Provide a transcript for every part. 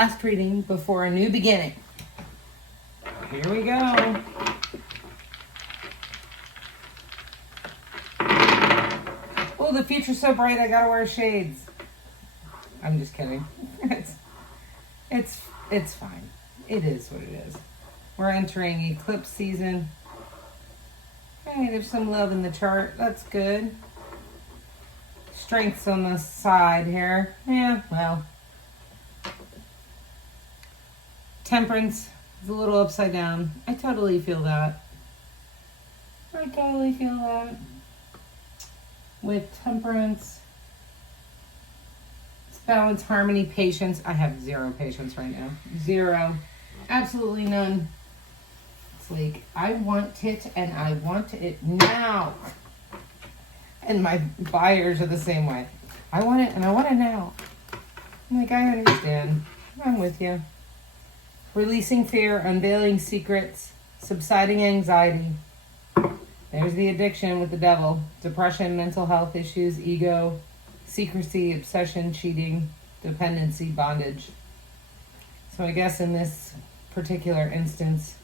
Last reading before a new beginning. Here we go. Oh, the future's so bright I gotta wear shades. I'm just kidding. It's fine. It is what it is. We're entering eclipse season. Hey, there's some love in the chart. That's good. Strengths on the side here. Yeah, well. Temperance is a little upside down. I totally feel that. With temperance, it's balance, harmony, patience. I have zero patience right now. Zero. Absolutely none. It's like, I want it and I want it now. And my buyers are the same way. I want it and I want it now. I'm like, I understand. I'm with you. Releasing fear, unveiling secrets, subsiding anxiety. There's the addiction with the devil. Depression, mental health issues, ego, secrecy, obsession, cheating, dependency, bondage. So I guess in this particular instance,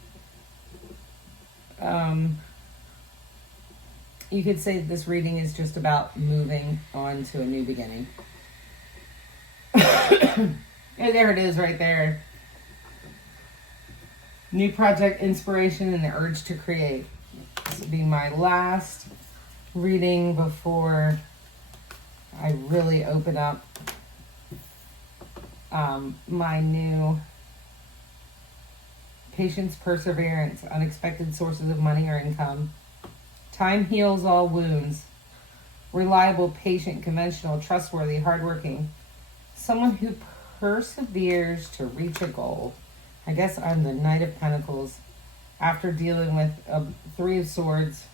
you could say this reading is just about moving on to a new beginning. And there it is right there. New project, inspiration, and the urge to create. This will be my last reading before I really open up my new patience, perseverance, unexpected sources of money or income. Time heals all wounds. Reliable, patient, conventional, trustworthy, hardworking. Someone who perseveres to reach a goal. I guess I'm the Knight of Pentacles. After dealing with a Three of Swords,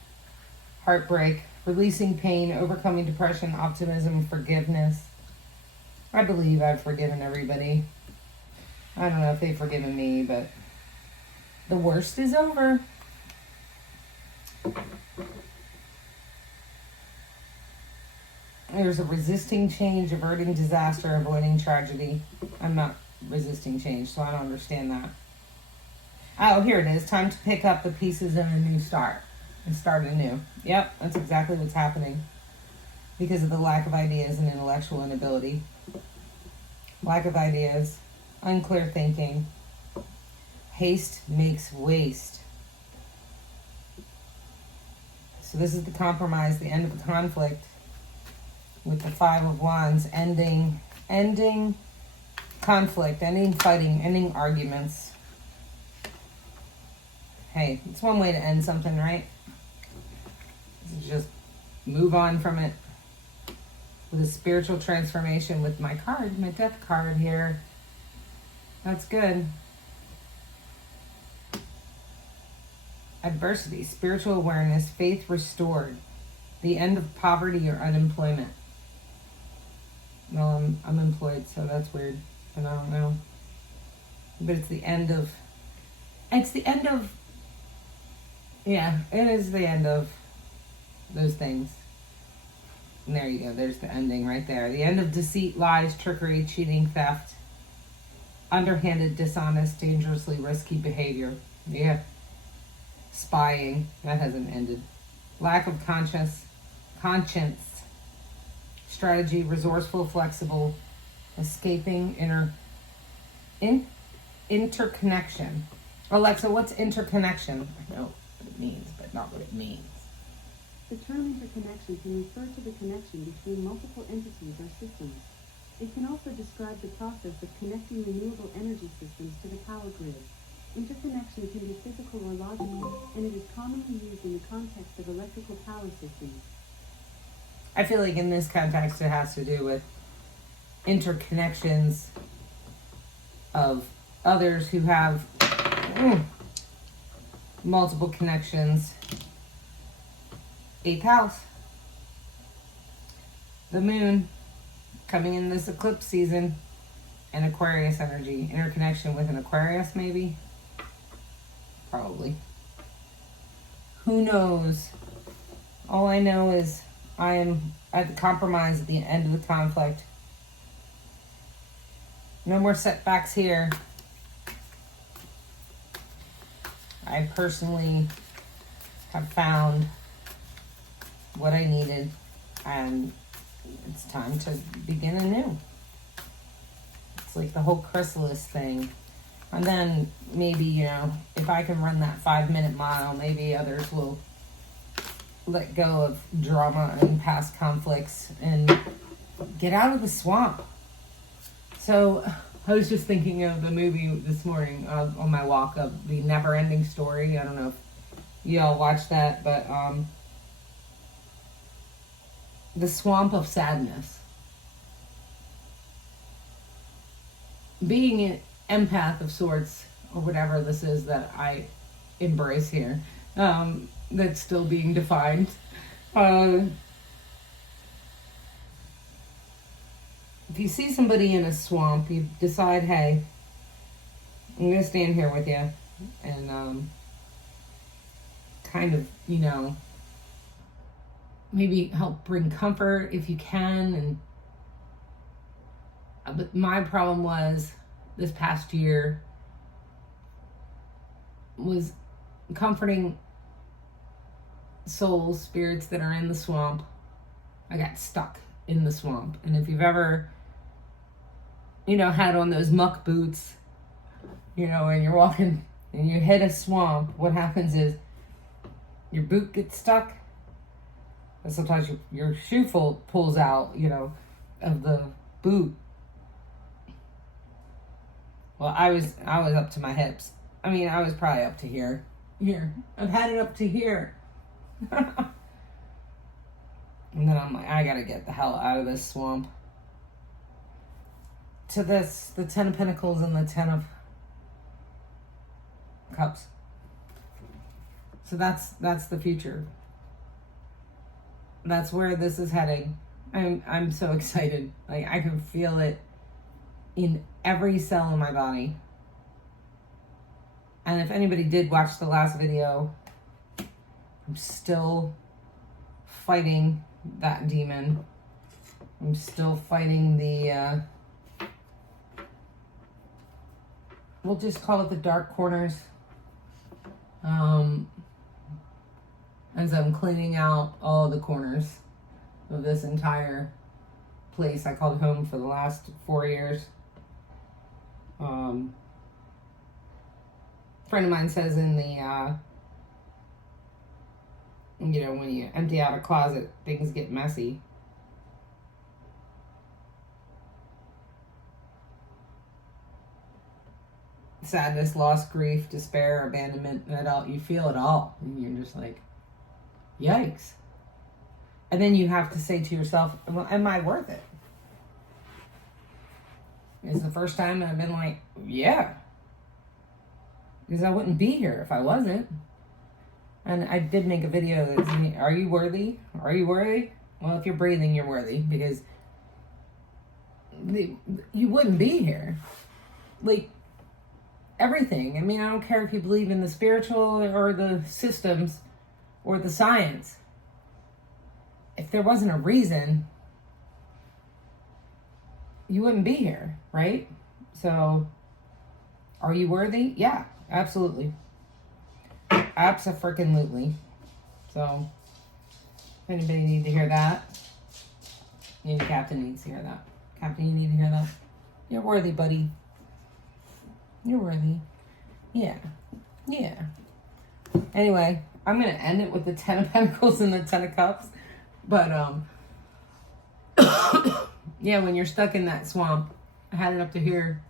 heartbreak, releasing pain, overcoming depression, optimism, forgiveness. I believe I've forgiven everybody. I don't know if they've forgiven me, but the worst is over. There's a resisting change, averting disaster, avoiding tragedy. I'm not resisting change, so I don't understand that. Oh, here it is. Time to pick up the pieces in a new start and start anew. Yep, that's exactly what's happening because of the lack of ideas and intellectual inability. Lack of ideas, unclear thinking. Haste makes waste. So this is the compromise, the end of the conflict with the Five of Wands, ending conflict, ending fighting, ending arguments. Hey, it's one way to end something, right? Just move on from it with a spiritual transformation with my card, my death card here. That's good. Adversity, spiritual awareness, faith restored. The end of poverty or unemployment. Well, I'm employed, so that's weird. And I don't know. But it's the end of... Yeah, it is the end of those things. And there you go. There's the ending right there. The end of deceit, lies, trickery, cheating, theft, underhanded, dishonest, dangerously risky behavior. Yeah. Spying. That hasn't ended. Lack of conscience. Strategy, resourceful, flexible, escaping, interconnection. Alexa, what's interconnection? I know what it means, but not what it means. The term interconnection can refer to the connection between multiple entities or systems. It can also describe the process of connecting renewable energy systems to the power grid. Interconnection can be physical or logical, and it is commonly used in the context of electrical power systems. I feel like in this context it has to do with interconnections of others who have multiple connections. 8th house. The moon coming in this eclipse season and Aquarius energy. Interconnection with an Aquarius maybe? Probably. Who knows? All I know is I am at the compromise at the end of the conflict. No more setbacks here. I personally have found what I needed, and it's time to begin anew. It's like the whole chrysalis thing. And then maybe, you know, if I can run that 5-minute mile, maybe others will let go of drama and past conflicts and get out of the swamp. So I was just thinking of the movie this morning on my walk, of the Never Ending Story. I don't know if y'all watched that, but the swamp of sadness. Being an empath of sorts, or whatever this is that I embrace here, that's still being defined. If you see somebody in a swamp, you decide, hey, I'm going to stand here with you and kind of, you know, maybe help bring comfort if you can. And but my problem was this past year was comforting souls, spirits that are in the swamp. I got stuck in the swamp. And if you've ever, you know, had on those muck boots, you know, and you're walking and you hit a swamp, what happens is your boot gets stuck. And sometimes your shoe pulls out, you know, of the boot. Well, I was up to my hips. I mean, I was probably up to here. Here. I've had it up to here. And then I'm like, I gotta get the hell out of this swamp. To this, the 10 of Pentacles and the 10 of Cups. So that's the future. That's where this is heading. I'm so excited. Like, I can feel it in every cell in my body. And if anybody did watch the last video, I'm still fighting that demon. I'm still fighting the we'll just call it the dark corners. As I'm cleaning out all the corners of this entire place I called home for the last 4 years. Friend of mine says in the, you know, when you empty out a closet, things get messy. Sadness, loss, grief, despair, abandonment, and all, you feel it all. And you're just like, yikes. And then you have to say to yourself, well, am I worth it? It's the first time I've been like, yeah. Because I wouldn't be here if I wasn't. And I did make a video that's, are you worthy? Are you worthy? Well, if you're breathing, you're worthy. Because you wouldn't be here. Like, everything. I mean, I don't care if you believe in the spiritual or the systems or the science. If there wasn't a reason, you wouldn't be here, right? So, are you worthy? Yeah, absolutely. Abso-freaking-lutely. So, if anybody need to hear that, maybe Captain needs to hear that. Captain, you need to hear that. You're worthy, buddy. You're worthy. Yeah. Yeah. Anyway, I'm going to end it with the 10 of Pentacles and the 10 of Cups. But, yeah, when you're stuck in that swamp, I had it up to here.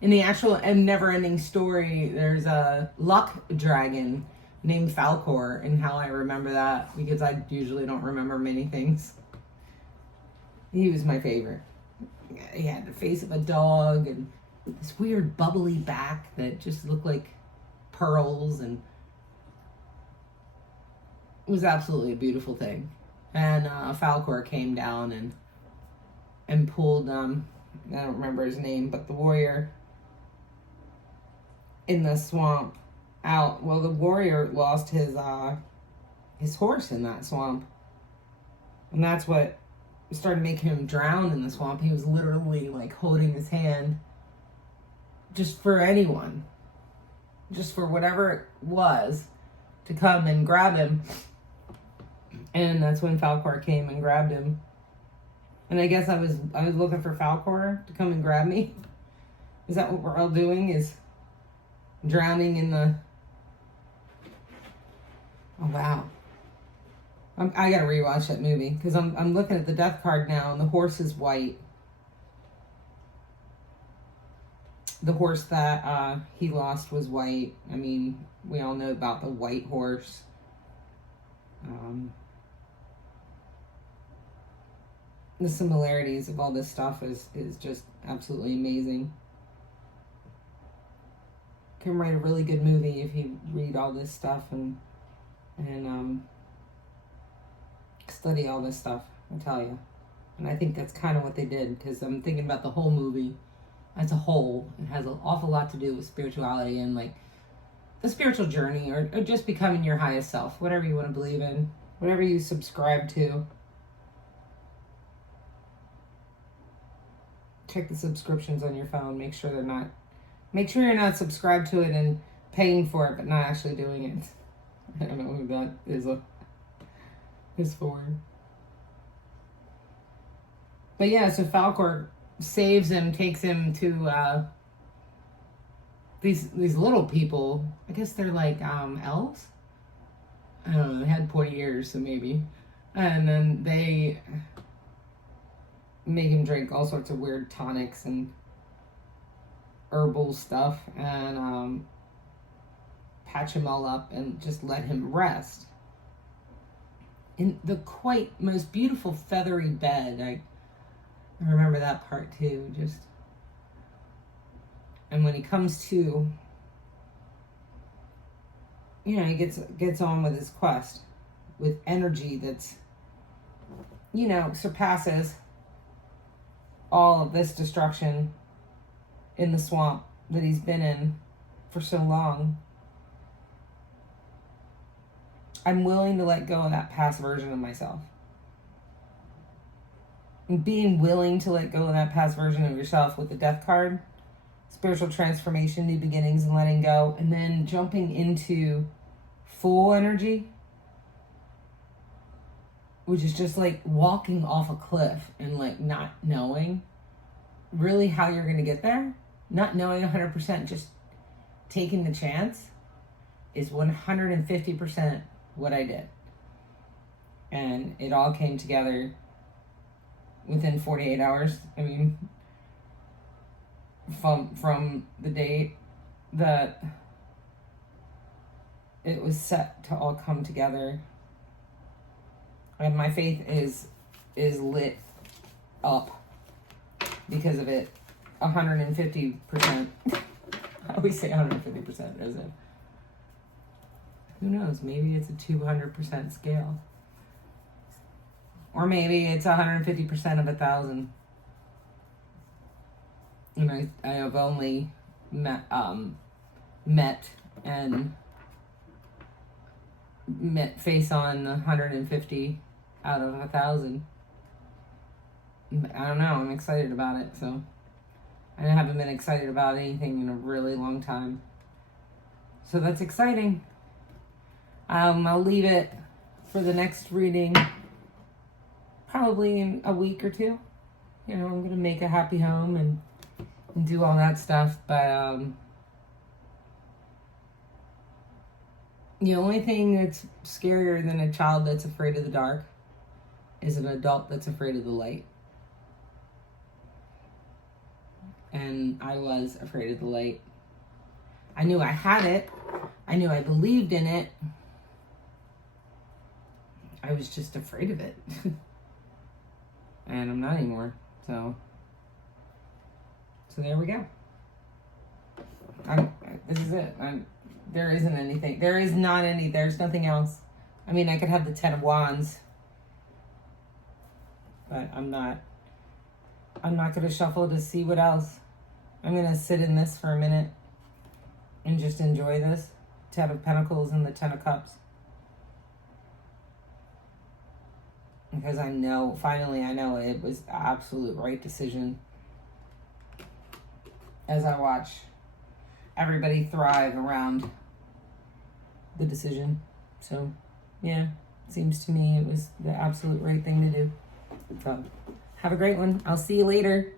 In the actual and never-ending story, there's a luck dragon named Falcor, and how I remember that, because I usually don't remember many things. He was my favorite. He had the face of a dog, and this weird bubbly back that just looked like pearls, and it was absolutely a beautiful thing. And Falcor came down and pulled, I don't remember his name, but the warrior in the swamp out. Well, the warrior lost his horse in that swamp. And that's what started making him drown in the swamp. He was literally like holding his hand just for anyone, just for whatever it was, to come and grab him. And that's when Falcor came and grabbed him. And I guess I was looking for Falcor to come and grab me. Is that what we're all doing? Is drowning in the... Oh, wow. I gotta rewatch that movie, because I'm looking at the death card now, and the horse is white. The horse that he lost was white. I mean, we all know about the white horse. The similarities of all this stuff is just absolutely amazing. Can write a really good movie if you read all this stuff and study all this stuff, I tell you. And I think that's kind of what they did, because I'm thinking about the whole movie as a whole. It has an awful lot to do with spirituality and like the spiritual journey, or just becoming your highest self, whatever you want to believe in, whatever you subscribe to. Check the subscriptions on your phone. Make sure you're not subscribed to it and paying for it, but not actually doing it. I don't know who that is for. But yeah, so Falcor saves him, takes him to these little people. I guess they're like elves. I don't know. They had pointy ears, so maybe. And then they make him drink all sorts of weird tonics and herbal stuff, and patch him all up and just let him rest in the quite most beautiful feathery bed. I remember that part too. And when he comes to, he gets on with his quest with energy that's, surpasses all of this destruction in the swamp that he's been in for so long. I'm willing to let go of that past version of myself. And being willing to let go of that past version of yourself with the death card, spiritual transformation, new beginnings, and letting go, and then jumping into full energy, which is just like walking off a cliff and like not knowing really how you're going to get there, not knowing 100%, just taking the chance, is 150% what I did. And it all came together within 48 hours. I mean, from the date that it was set to all come together. And my faith is lit up because of it. 150%. I always say 150%, isn't it? Who knows? Maybe it's a 200% scale. Or maybe it's 150% of 1,000. And I have only met face on 150 out of 1,000. I don't know. I'm excited about it. So I haven't been excited about anything in a really long time. So that's exciting. I'll leave it for the next reading, probably in a week or two. I'm going to make a happy home and do all that stuff. But the only thing that's scarier than a child that's afraid of the dark is an adult that's afraid of the light. And I was afraid of the light. I knew I had it. I knew I believed in it. I was just afraid of it. And I'm not anymore. So there we go. This is it. There isn't anything. There's nothing else. I mean, I could have the 10 of Wands. But I'm not going to shuffle to see what else. I'm going to sit in this for a minute and just enjoy this. 10 of Pentacles and the 10 of Cups. because I know, finally, I know it was the absolute right decision as I watch everybody thrive around the decision. So, yeah, seems to me it was the absolute right thing to do. So, have a great one. I'll see you later.